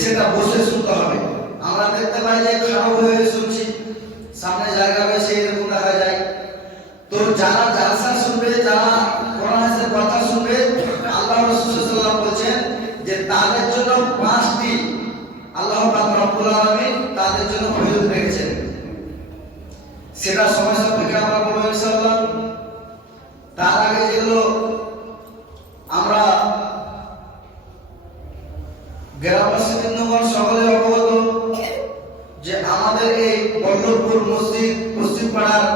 সেটা বসে শুনতে হবে। আমরা দেখতে পাই যে খারাপ হয়ে শুনছি, সামনে জায়গা রয়েছে এরকম দেখা যায়। তো যারা জালসা শুনবে, যারা কোরআন হাদিসের কথা শুনবে, আল্লাহ রাসূল সাল্লাল্লাহু আলাইহি ওয়াসাল্লাম বলেন যে তাদের জন্য 5টি আল্লাহ পাক রব্বুল আলামিন তাদের জন্য ফজিলত রেখেছেন। সেটা সময় সাপেক্ষে আমরা বলবো ইনশাআল্লাহ। তার আগে যেগুলো আমরা গ্রামবাসী বৃন্দগণ সকলে অবগত যে আমাদের এই বল্লভপুর মসজিদ পাড়ার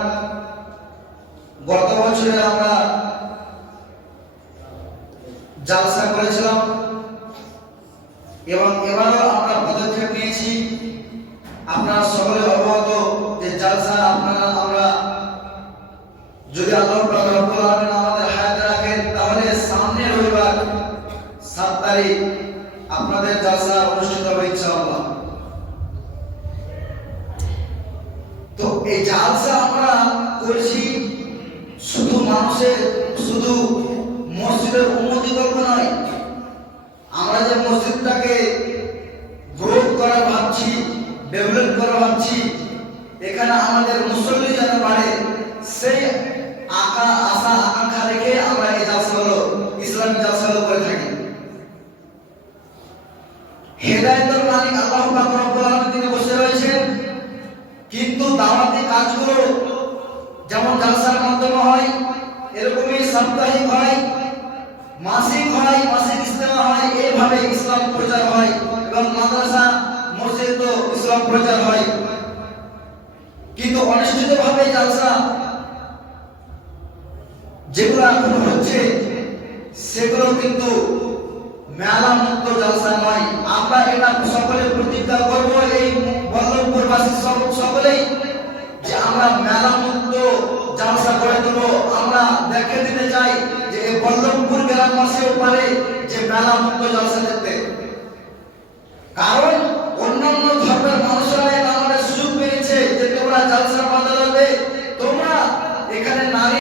গত বছরে আমরা জালসা করেছিলাম এবং এবারও আমরা পদক্ষেপ নিয়েছি। আপনারা সকলে অবগত যে জালসা আমরা যদি আল্লাহ রব্বুল আলামিন আমাদের হায়াতে রাখেন তাহলে সামনে রবিবার 7 তারিখ আপনাদের জালসা অনুষ্ঠিত হবে ইনশাআল্লাহ। তো এই জালসা আমরা করছি শুধু মসজিদের উন্নতি করবো নয়, আমরা যে মসজিদটাকে গ্রোথ করা ভাবছি, ডেভেলপ করা ভাবছি, এখানে আমাদের মুসল্লি যেন বাড়ে, সেই আশা আকাঙ্ক্ষা রেখে আমরা এই জালসাগুলো, ইসলামিক জালসাগুলো করে থাকি। হেদায়েতের মালিক আল্লাহ পাক রব্বুল আলামিন তিনি বসে রয়েছেন, কিন্তু দাওয়াতি কাজগুলো যেমন জালসার মাধ্যমে হয়, এরকমই সাপ্তাহিক হয়, মাসিক হয়, মাসিক ইজতেমা হয়, এইভাবে ইসলাম প্রচার হয় এবং মাদ্রাসা মসজিদ ইসলাম প্রচার হয়। কিন্তু অনুষ্ঠিতভাবে জালসা যেগুলো এখন হচ্ছে সেগুলো কিন্তু মেলা মুক্ত জালসা নয়। আমরা এটা সকলে প্রতিজ্ঞা করব, এই বল্লভপুরবাসী সকলেই, যে আমরা মেলা মুক্ত জালসা করে দেব। আমরা দেখে দিতে চাই যে এই বল্লভপুর গ্রামবাসীও পারে যে মেলা মুক্ত জালসা দেখতে। কারণ